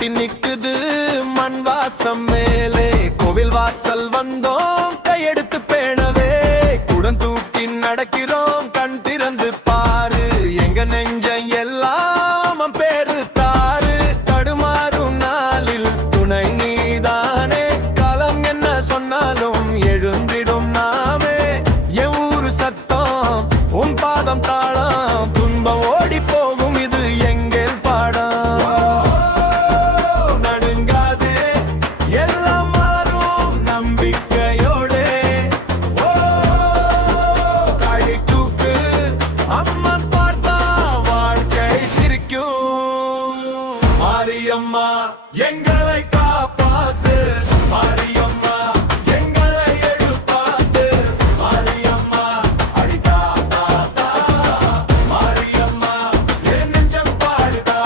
கட்டி நிக்குது மண் வாசம் மேலே. கோவில் வாசல் வந்தோம் கையெடுத்து பேணவே. குடம் தூக்கி நடக்கிறோம் கண் திறந்து பாரு. எங்க நெஞ்சம் எல்லாம் பேரு தாரு. தடுமாறும் நாளில் துணை நீதானே. காலம் என்ன சொன்னாலும் எழுந்திடும் நாமே. என் ஊரு சத்தம் உன் பாதம் தாளம். துன்பம் ஓடி போகும் இது எங்கள் பாடம். நடுங்காதே எல்லாம் மாறும் நம்பிக்கையோடு. கை தூக்கு அம்மன் பார்த்தா வாழ்க்கை சிரிக்கும். மாரியம்மா எங்களை காப்பாத்து. மாரியம்மா எங்களை எடுப்பாத்து. மாரியம்மா அடித்தா தாத்தா. மாரியம்மா என் நெஞ்சம் பாடுதா.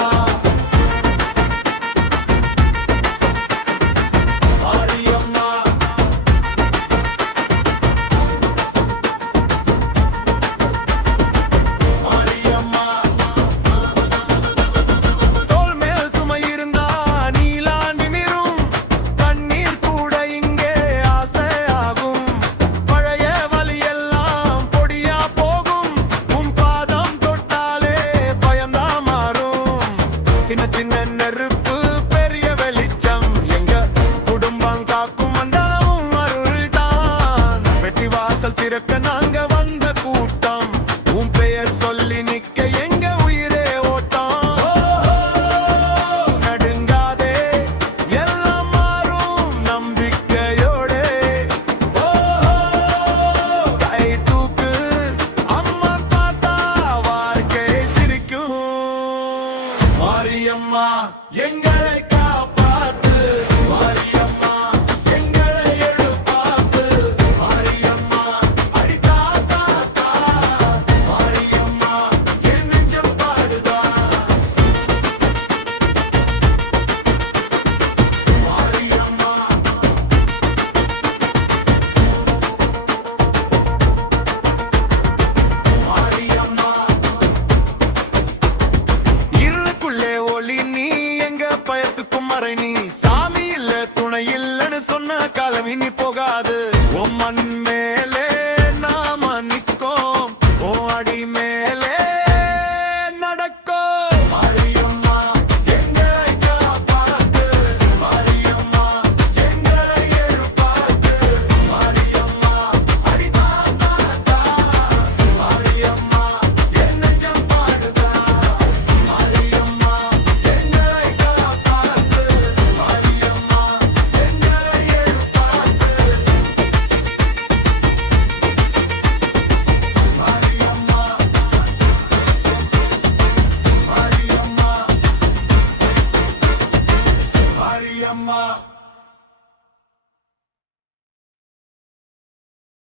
மாரியம்மா மாரியம்மா. தோள் மேல் சுமை இருந்தா நீலா நிமிரும். கண்ணீர் கூட இங்கே ஆசையாகும். பழைய வலியெல்லாம் பொடியா போகும். உன் பாதம் தொட்டாலே பயம்தான் மாறும். சின்ன சின்ன நெருப்பு பெரிய வெளிச்சம். எங்க குடும்பம் காக்கும் மண்டலமும் அருள் தான். வெற்றி வாசல் திறக்க நாங்க வந்த